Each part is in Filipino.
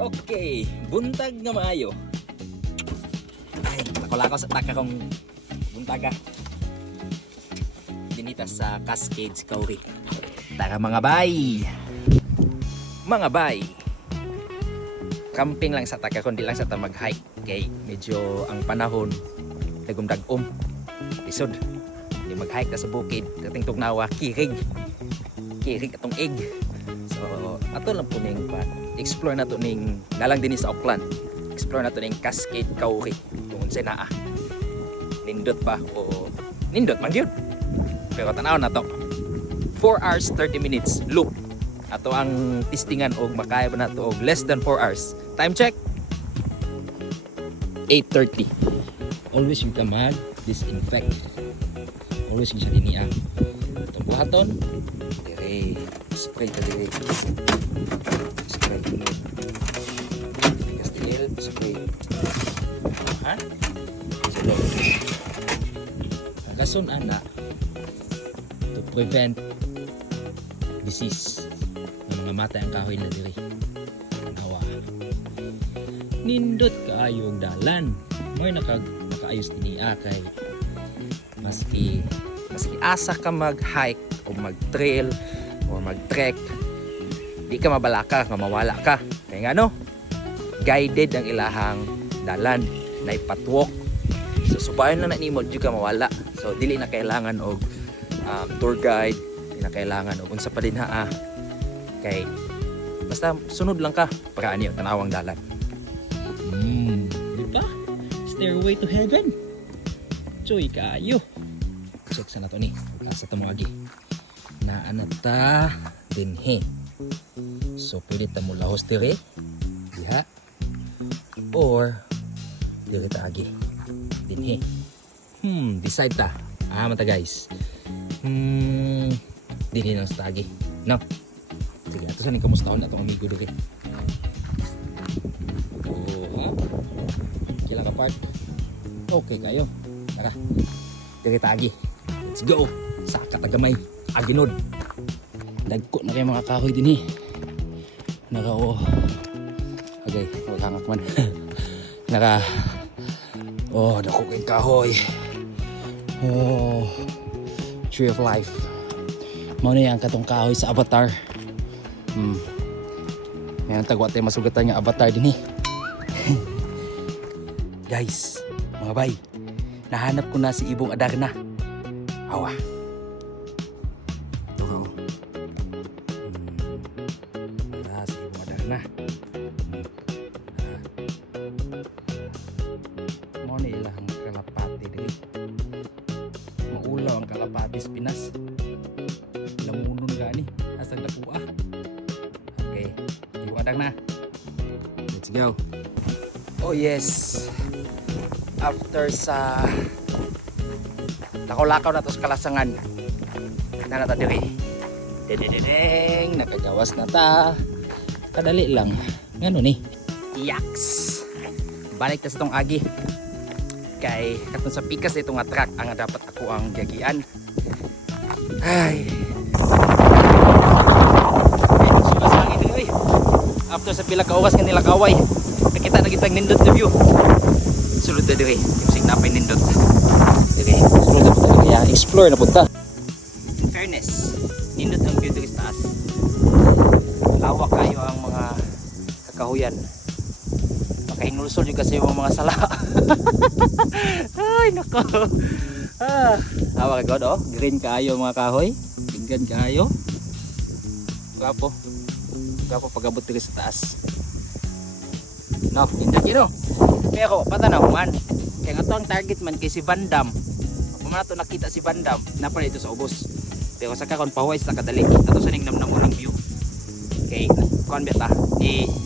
Okay, buntag nga maayo. Ay, nakulakaw sa taka kong buntaga. Dinita sa Cascades, Kauri. Tara mga bay! Mga bay! Camping lang sa taka, kundi lang sa ta mag-hike. Kay medyo ang panahon dagom-dagom. Isod. Hindi mag-hike na sa bukid. Kating tugnawa, kirig. Kirig atong egg. So, ato lang po ning explore na to ning nalang din sa Auckland. Explore na to ning Cascade Kauri. Kung unsay naa. Nindot ba o nindot man gyud. Pero tanaw na to. 4 hours 30 minutes loop. Ato ang testingan og makaya ba nato og less than 4 hours. Time check. 8:30. Always yung kamag disinfect. Always yung siya diniya. Itong buhaton. Dire. Spray ka dire. Spray ka Kastilil. Spray. Ha? Salo. Agason ana to prevent disease ng mga mata ang kahoy na diri. Nawa. Nindot kaayo ang dalan. Mo'y nakaayos diniya kay maski asa ka mag-hike o mag-trail o mag-trek, di ka mabalaka nga mawala ka. Kaya nga no, guided ang ilahang dalan na ipatwalk. So subayon na nimo di ka mawala. So dili na kailangan og tour guide, di na kailangan og unsa pa din ha. Kay basta sunod lang ka para ani tanawang dalan. Di ba? Stairway to heaven. Choy kayo. Check sa nato ni. Asa ta mo agi. Naanata dinhi. So pwede ta mo lahos dire. Diha. Or dire ta agi. Dinhi. Decide ta. Mata guys. Dinhi lang sa agi. No. Sige, ato sa ni kamustaon atong amigo dire. Kila ka part. Okay kayo. Tara. Dire ta agi. Let's go. Sa katagamay. Aginod. Dagko na kayo mga kahoy din eh. Naka okay, huwag hangak man. Dako kayong kahoy. Tree of life. Mauna yan katong kahoy sa Avatar. Ngayon tagwa tayo masugatan yung Avatar din eh. Guys, mga bay, nahanap ko na si Ibong Adarna. Awa. Si Ibong Adarna. Mo ni ilang kalapati diri. Maulaw ang kalapati sa Pinas. Lamunon gani asa dakuha. Okay, Ibong Adarna. Let's go. Oh yes. After sa lakaw-lakaw na to sa Kalasangan na nata diri. Dededeng, nakagawas na ta. Kadali lang. Ngano ni? Yaks. Balik ta sa tong agi. Kay katong sa pikas itong nga truck ang dapat ako ang gagian. Ay. After sa pila ka oras nga nila kaway, nakita na kitang nindot na view. Sulod na dire, yung napay nindot. Dire, sulod na punta kaya explore na punta. In fairness, nindot ang view dire sa taas. Lawak kayo ang mga kakahuyan. Makahinulsol yung kasi yung mga sala. Ay nako. Awa ka God oh, green kayo mga kahoy. Tinggan kayo. Gwapo. Gwapo pagabot dire sa taas. No, nindot yun oh. Pero patanaw man, kaya nga to ang target man kay si Van Damme. Kung man ito nakita si Van Damme, napala ito sa ubos. Pero sa karon pahuway sa kadali. Ito sa ning namnam ng view. Okay, kuan beta.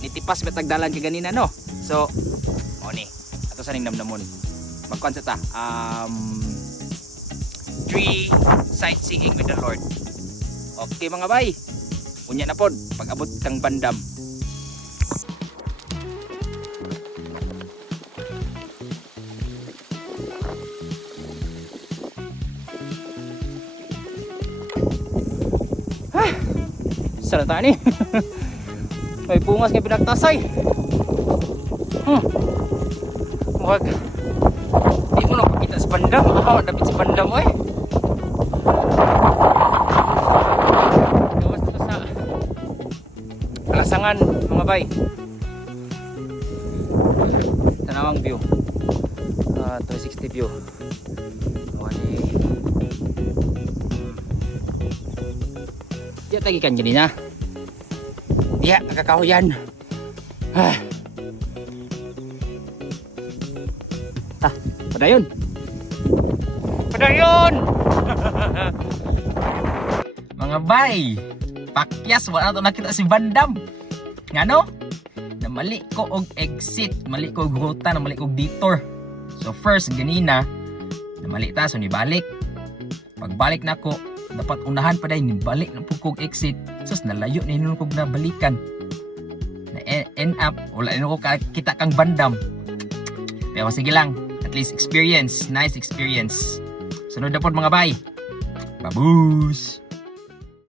Nitipas betag dalan kay ganina no. So, ni. Ito sa ning namnamon. Magkuan sa ta. Tree sightseeing with the Lord. Okay mga bay. Unya na pod pag abot kang Van Damme. Salata ni. May bungas kay pinagtasay. Wag. Di mo na pakita sa bandam. Dapit sa bandam eh. Gawas na sa Kalasangan mga bay. Tanawang view. 360 view. Wali. Diya tagikan ganina. Diya, nakakahuyan. Padayon. Padayon! Mga bay, pakyas, wala na ito nakita si Bandam. Nga no? Namali ko og exit, mali ko og ruta, namali ko og detour. So first, ganina, namali ta, so nibalik. Pagbalik na ko, dapat unahan pa dahil nibalik na po kog exit. Sus, nalayo na yun kog nabalikan. Na end up, wala na ko kita kang Bandam. Pero sige lang, at least experience, nice experience. Sunod na po mga bay. Babush!